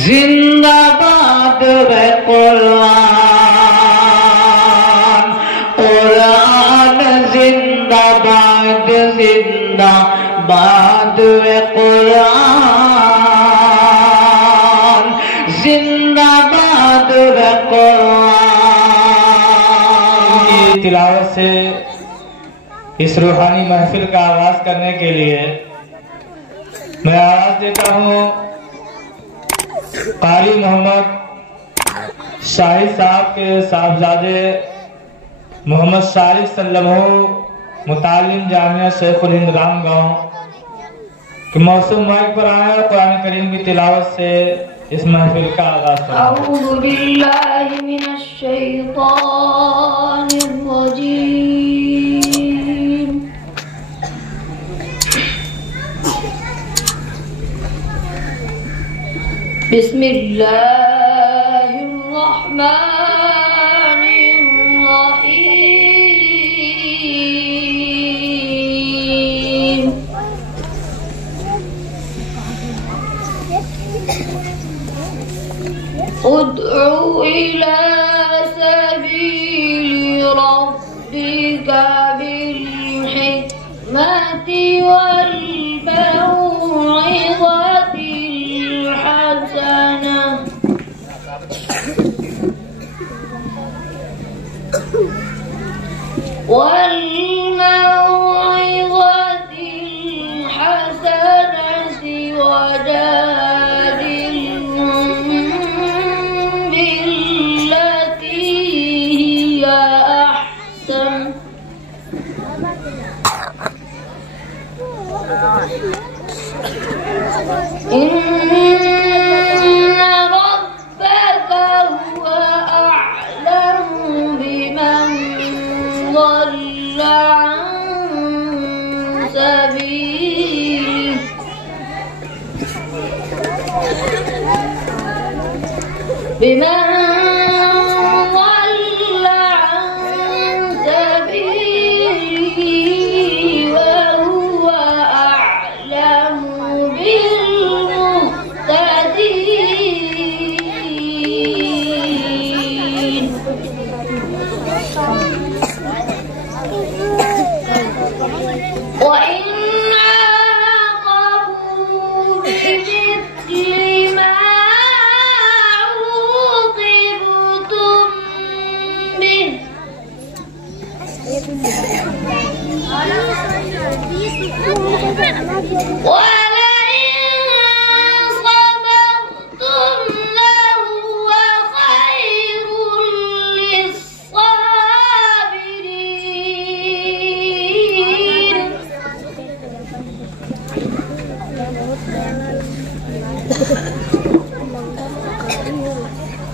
जिंदाबाद वे कुरान, कुरान जिंदाबाद, जिंदाबाद वे कुरान, जिंदाबाद वे कुरान। तिलावत से इस रूहानी महफिल का आगाज करने के लिए मैं आवाज देता हूँ कारी मोहम्मद शाहिद साहब के साहबजादे मोहम्मद शारिक सल्लमहू मुतालिम जामिया शेखुल हिंद रामगांव के मौसम माइक पर आए और कुरान करीम की तिलावत से इस महफिल का आगाज करें। अऊज़ु बिल्लाहि मिनश शैतानिर रजीम। बिस्मिल्लाहिर्रहमानिर्रहीम। उद्उ इला सबील रब्बिका बिल हिकमति वल मौइज़तिल हसना वल मौइज़तिल हसनति वजादिलहुम बिल्लती हिया अहसन। इन्ना रब्बका हुवा अअलमु बिमन ضل عن سبيله بمن ضل عن سبيله وهو أعلم بالمهتدين. وإن عاقبوا بمثل ما عوقبتم به ولئن صبرتم لهو خير للصابرين.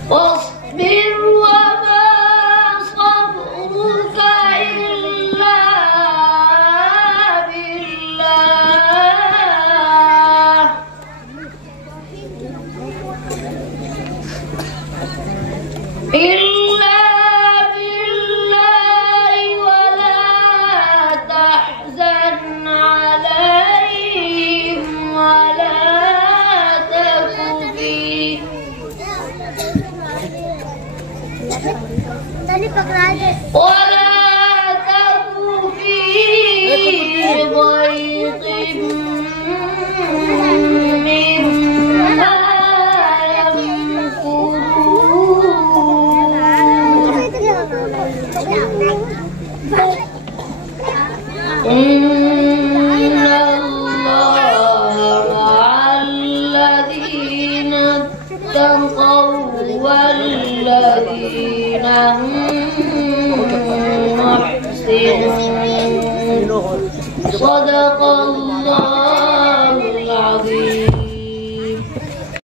واصبر وما صبرك إلا بالله ولا تحزن عليهم ولا تك في ضيق مما يمكرون. إن الله مع الذين اتقوا والذين هم محسنون. صدق الله العظيم.